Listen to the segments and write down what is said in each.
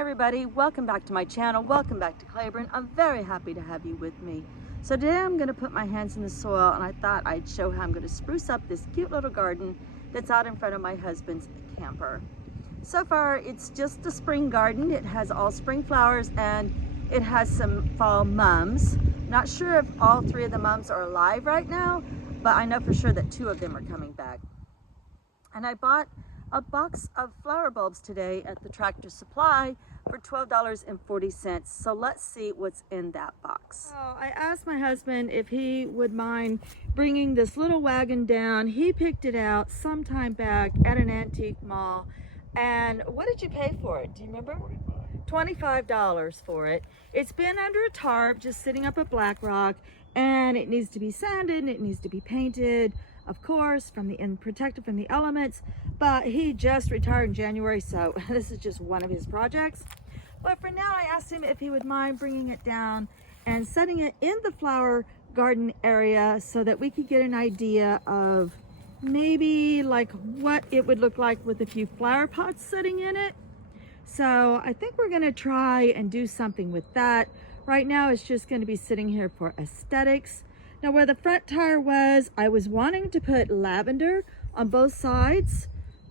everybody, welcome back to my channel. Welcome back to Claiborne. I'm very happy to have you with me. So today I'm going to put my hands in the soil, and I thought I'd show how I'm going to spruce up this cute little garden that's out in front of my husband's camper. So far it's just a spring garden. It has all spring flowers and it has some fall mums. Not sure if all three of the mums are alive right now, but I know for sure that two of them are coming back. And I bought a box of flower bulbs today at the Tractor Supply for $12.40. So let's see what's in that box. Oh, I asked my husband if he would mind bringing this little wagon down. He picked it out sometime back at an antique mall. And what did you pay for it? Do you remember? $25 for it. It's been under a tarp, just sitting up at Black Rock, and it needs to be sanded and it needs to be painted, of course, and protected from the elements. But he just retired in January, so this is just one of his projects. But for now, I asked him if he would mind bringing it down and setting it in the flower garden area so that we could get an idea of maybe like what it would look like with a few flower pots sitting in it. So I think we're gonna try and do something with that. Right now it's just gonna be sitting here for aesthetics. Now where the front tire was, I was wanting to put lavender on both sides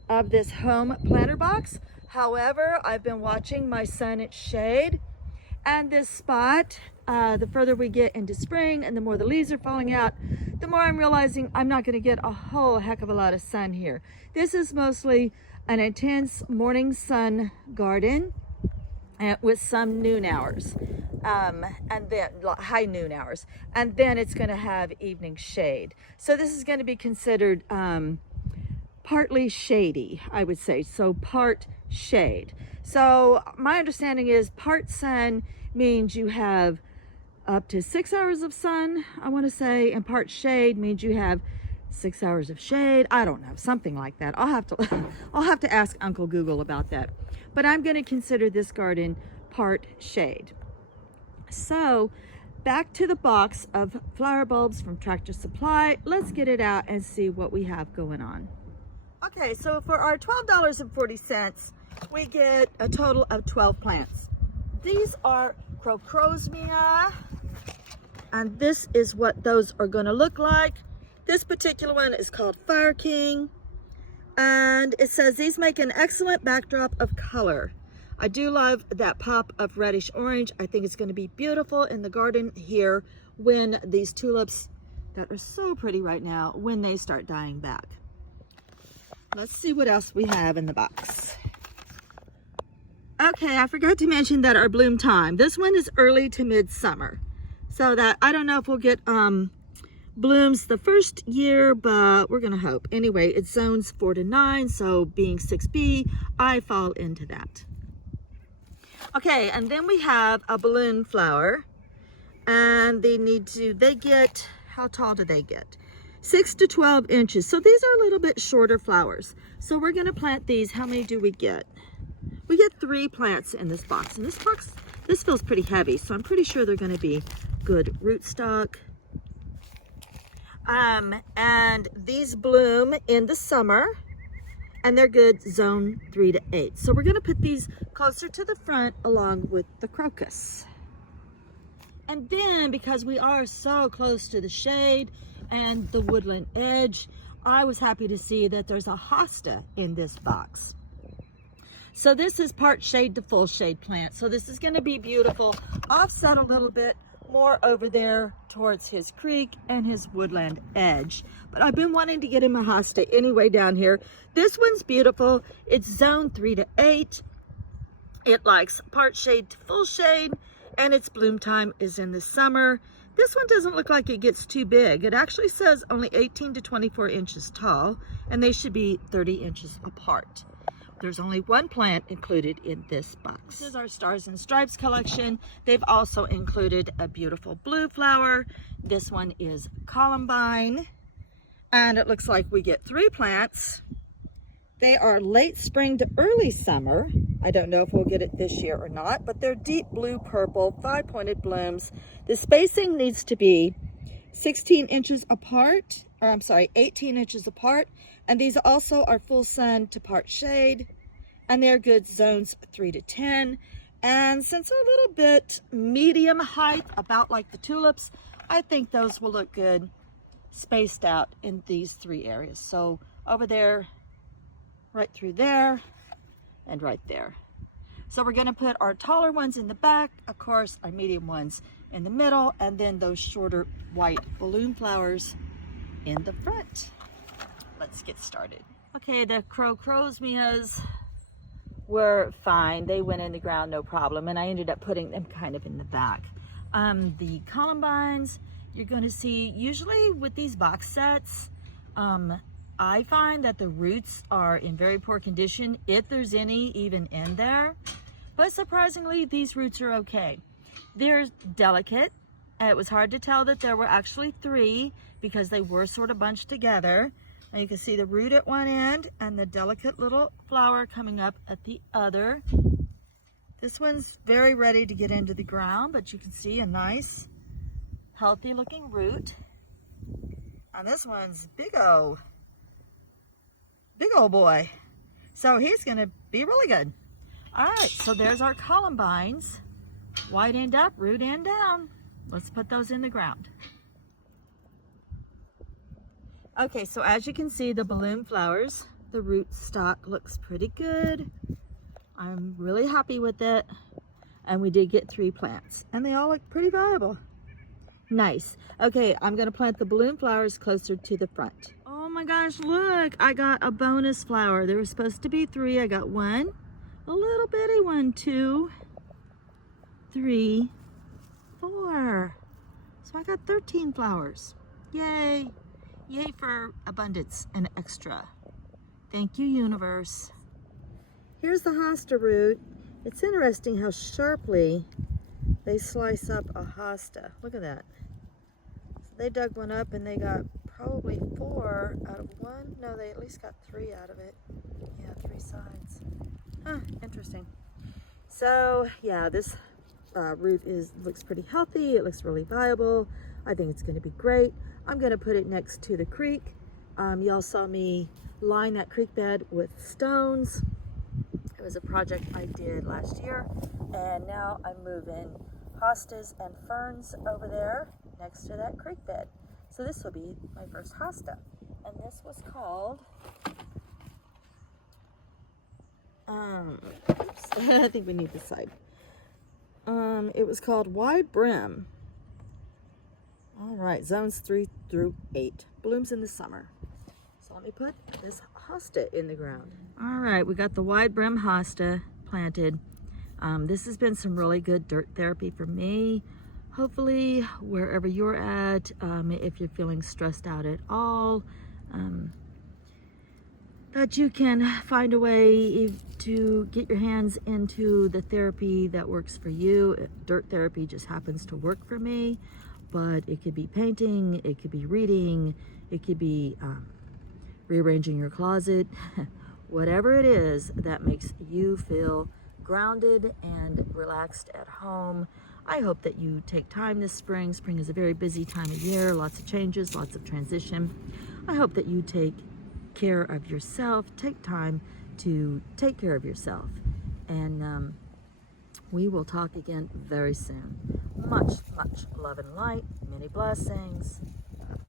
of this home planter box. However, I've been watching my sun at shade, and this spot, the further we get into spring and the more the leaves are falling out, the more I'm realizing I'm not gonna get a whole heck of a lot of sun here. This is mostly an intense morning sun garden with some noon hours, and then high noon hours, and then it's going to have evening shade. So this is going to be considered partly shady, I would say, so part shade. So my understanding is part sun means you have up to 6 hours of sun, I want to say, and part shade means you have 6 hours of shade. I don't know, something like that. I'll have to ask Uncle Google about that. But I'm going to consider this garden part shade. So back to the box of flower bulbs from Tractor Supply. Let's get it out and see what we have going on. Okay, so for our $12.40, we get a total of 12 plants. These are Crocrosmia, and this is what those are going to look like. This particular one is called Fire King, and it says these make an excellent backdrop of color. I do love that pop of reddish orange. I think it's going to be beautiful in the garden here when these tulips that are so pretty right now, when they start dying back. Let's see what else we have in the box. Okay, I forgot to mention that our bloom time, this one is early to midsummer. So that, I don't know if we'll get blooms the first year, but we're gonna hope. Anyway, it's zones 4 to 9, so being 6B, I fall into that. Okay, and then we have a balloon flower, and they get, how tall do they get? 6 to 12 inches. So these are a little bit shorter flowers. So we're gonna plant these. How many do we get? We get 3 plants in this box, and this feels pretty heavy, so I'm pretty sure they're gonna be good rootstock. And these bloom in the summer, and they're good zone 3 to 8. So we're gonna put these closer to the front along with the crocus. And then, because we are so close to the shade and the woodland edge, I was happy to see that there's a hosta in this box. So this is part shade to full shade plant. So this is gonna be beautiful, offset a little bit more over there towards his creek and his woodland edge. But I've been wanting to get him a hosta anyway down here. This one's beautiful. It's zone 3 to 8. It likes part shade to full shade, and its bloom time is in the summer. This one doesn't look like it gets too big. It actually says only 18 to 24 inches tall, and they should be 30 inches apart. There's only one plant included in this box. This is our Stars and Stripes collection. They've also included a beautiful blue flower. This one is Columbine, and it looks like we get 3 plants. They are late spring to early summer. I don't know if we'll get it this year or not, but they're deep blue purple, 5-pointed blooms. The spacing needs to be 16 inches apart, or I'm sorry, 18 inches apart. And these also are full sun to part shade. and they're good zones 3 to 10. And since they're a little bit medium height, about like the tulips, I think those will look good spaced out in these 3 areas. So over there, right through there, and right there. So we're gonna put our taller ones in the back, of course, our medium ones in the middle, and then those shorter white balloon flowers in the front. Let's get started. Okay, the crowsmias were fine. They went in the ground, no problem. And I ended up putting them kind of in the back. The columbines, you're gonna see, usually with these box sets, I find that the roots are in very poor condition, if there's any even in there. But surprisingly, these roots are okay. They're delicate. It was hard to tell that there were actually 3 because they were sort of bunched together. And you can see the root at one end and the delicate little flower coming up at the other. This one's very ready to get into the ground, but you can see a nice, healthy looking root. And this one's big old boy. So he's gonna be really good. All right, so there's our columbines. White end up, root end down. Let's put those in the ground. Okay, so as you can see, the balloon flowers, the root stock looks pretty good. I'm really happy with it. And we did get 3 plants, and they all look pretty viable. Nice. Okay, I'm gonna plant the balloon flowers closer to the front. Oh my gosh, look, I got a bonus flower. There was supposed to be 3. I got 1, a little bitty one, 2, 3, 4. So I got 13 flowers. Yay. Yay for abundance and extra. Thank you, universe. Here's the hosta root. It's interesting how sharply they slice up a hosta. Look at that. So they dug one up and they got probably 4 out of 1. No, they at least got 3 out of it. Yeah, 3 sides. Huh, interesting. So yeah, this root looks pretty healthy. It looks really viable. I think it's gonna be great. I'm gonna put it next to the creek. Y'all saw me line that creek bed with stones. It was a project I did last year, and now I'm moving hostas and ferns over there next to that creek bed. So this will be my first hosta, and this was called, oops, I think we need this side. It was called Wide Brim. All right, zones 3 through 8, blooms in the summer. So let me put this hosta in the ground. All right, we got the wide brim hosta planted. This has been some really good dirt therapy for me. Hopefully, wherever you're at, if you're feeling stressed out at all, that you can find a way to get your hands into the therapy that works for you. Dirt therapy just happens to work for me, but it could be painting, it could be reading, it could be rearranging your closet, whatever it is that makes you feel grounded and relaxed at home. I hope that you take time this spring. Spring is a very busy time of year, lots of changes, lots of transition. I hope that you take care of yourself, take time to take care of yourself. And we will talk again very soon. Much, much love and light, many blessings.